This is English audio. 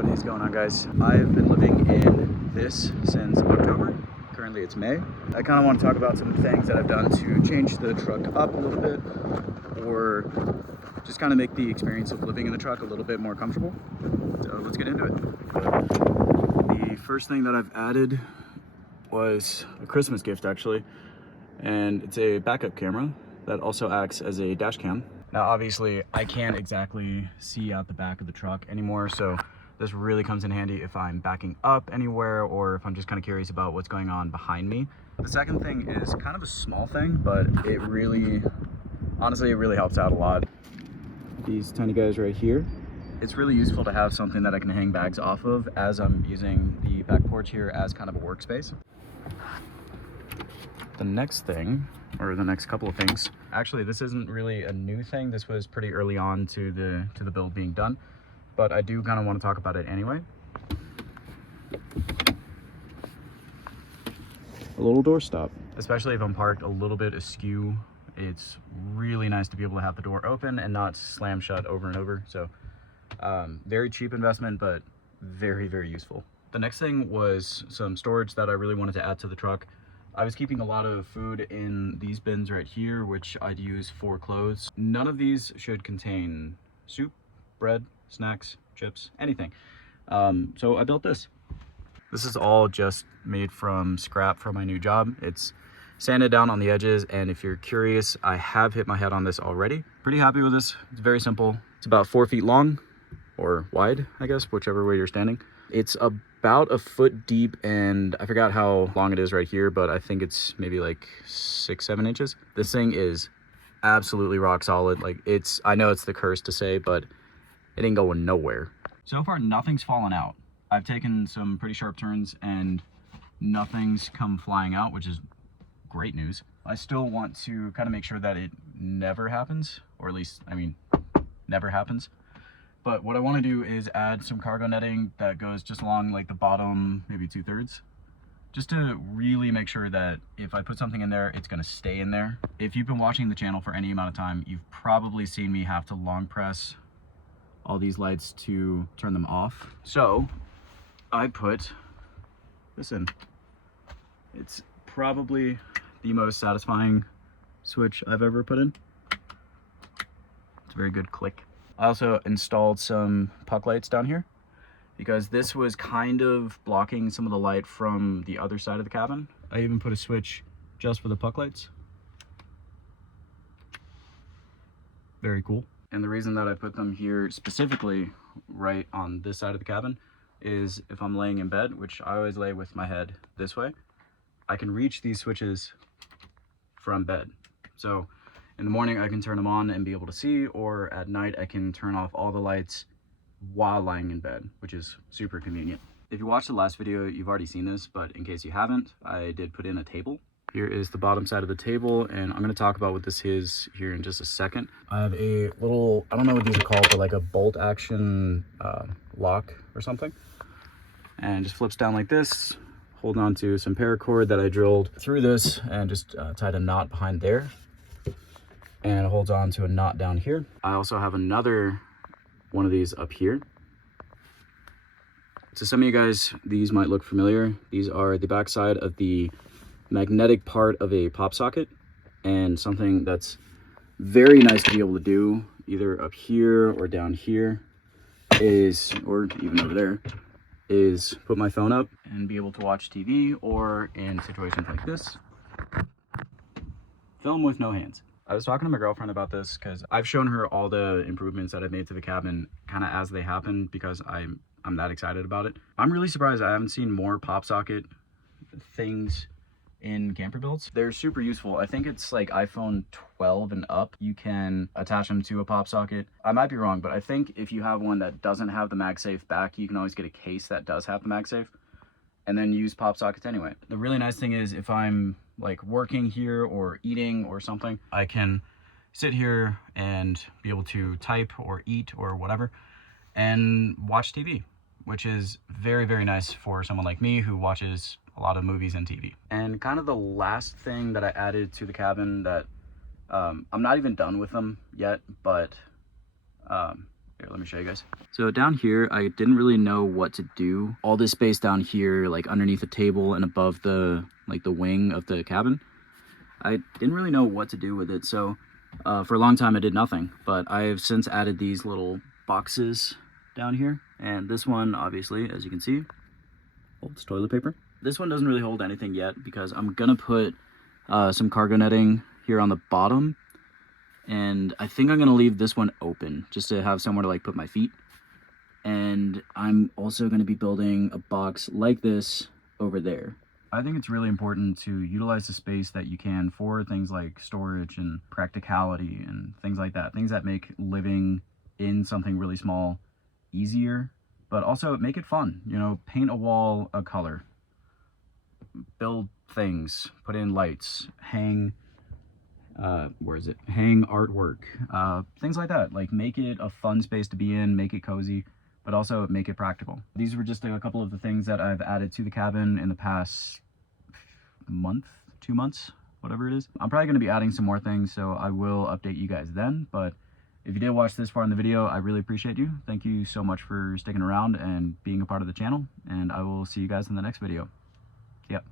What is going on, guys? I've been living in this since October. Currently it's May. I kind of want to talk about some things that I've done to change the truck up a little bit, or just kind of make the experience of living in the truck a little bit more comfortable. So let's get into it. The first thing that I've added was a Christmas gift, actually, and it's a backup camera that also acts as a dash cam. Now, obviously, I can't exactly see out the back of the truck anymore, so this really comes in handy if I'm backing up anywhere or if I'm just kind of curious about what's going on behind me. The second thing is kind of a small thing, but it really, honestly, it really helps out a lot. These tiny guys right here. It's really useful to have something that I can hang bags off of as I'm using the back porch here as kind of a workspace. The next thing, or the next couple of things, actually this isn't really a new thing. This was pretty early on to the build being done, but I do kind of want to talk about it anyway. A little door stop, especially if I'm parked a little bit askew. It's really nice to be able to have the door open and not slam shut over and over. So very cheap investment, but very, very useful. The next thing was some storage that I really wanted to add to the truck. I was keeping a lot of food in these bins right here, which I'd use for clothes. None of these should contain soup, bread, snacks, chips, anything. So I built this. This is all just made from scrap from my new job. It's sanded down on the edges, and if you're curious, I have hit my head on this already. Pretty happy with this. It's very simple. It's about 4 feet long, or wide, I guess, whichever way you're standing. It's about a foot deep, and I forgot how long it is right here, but I think it's maybe like 6-7 inches. This thing is absolutely rock solid. Like, I know it's the curse to say, but it ain't going nowhere. So far, nothing's fallen out. I've taken some pretty sharp turns and nothing's come flying out, which is great news. I still want to kind of make sure that it never happens, or at least, I mean, never happens. But what I want to do is add some cargo netting that goes just along like the bottom, maybe 2/3, just to really make sure that if I put something in there, it's going to stay in there. If you've been watching the channel for any amount of time, you've probably seen me have to long press all these lights to turn them off. So I put this in. It's probably the most satisfying switch I've ever put in. It's a very good click. I also installed some puck lights down here because this was kind of blocking some of the light from the other side of the cabin. I even put a switch just for the puck lights. Very cool. And the reason that I put them here specifically right on this side of the cabin is if I'm laying in bed, which I always lay with my head this way, I can reach these switches from bed. So in the morning I can turn them on and be able to see, or at night I can turn off all the lights while lying in bed, which is super convenient. If you watched the last video, you've already seen this, but in case you haven't, I did put in a table. Here is the bottom side of the table, and I'm going to talk about what this is here in just a second. I have a little, I don't know what these are called, but like a bolt action lock or something. And just flips down like this, holding on to some paracord that I drilled through this and just tied a knot behind there. And it holds on to a knot down here. I also have another one of these up here. To some of you guys, these might look familiar. These are the backside of the magnetic part of a pop socket, and something that's very nice to be able to do either up here or down here is, or even over there, is put my phone up and be able to watch TV, or in situations like this, film with no hands. I was talking to my girlfriend about this because I've shown her all the improvements that I've made to the cabin kind of as they happen, because I'm that excited about it. I'm really surprised I haven't seen more pop socket things in camper builds. They're super useful. I think it's like iPhone 12 and up, you can attach them to a pop socket. I might be wrong, but I think if you have one that doesn't have the MagSafe back, you can always get a case that does have the MagSafe and then use pop sockets anyway. The really nice thing is if I'm like working here or eating or something, I can sit here and be able to type or eat or whatever and watch TV, which is very, very nice for someone like me who watches a lot of movies and TV. And kind of the last thing that I added to the cabin that I'm not even done with them yet, but Here, let me show you guys. So down here, I didn't really know what to do. All this space down here, like underneath the table and above the wing of the cabin, I didn't really know what to do with it. So for a long time, I did nothing. But I have since added these little boxes down here. And this one, obviously, as you can see, holds toilet paper. This one doesn't really hold anything yet because I'm gonna put some cargo netting here on the bottom. And I think I'm gonna leave this one open just to have somewhere to like put my feet. And I'm also gonna be building a box like this over there. I think it's really important to utilize the space that you can for things like storage and practicality and things like that. Things that make living in something really small easier, but also make it fun. You know, paint a wall a color, build things, put in lights, hang hang artwork, things like that. Like, make it a fun space to be in, make it cozy, but also make it practical. These were just a couple of the things that I've added to the cabin in the past month, 2 months, whatever it is. I'm probably going to be adding some more things, so I will update you guys then. But if you did watch this far in the video, I really appreciate you. Thank you so much for sticking around and being a part of the channel, and I will see you guys in the next video. Yep.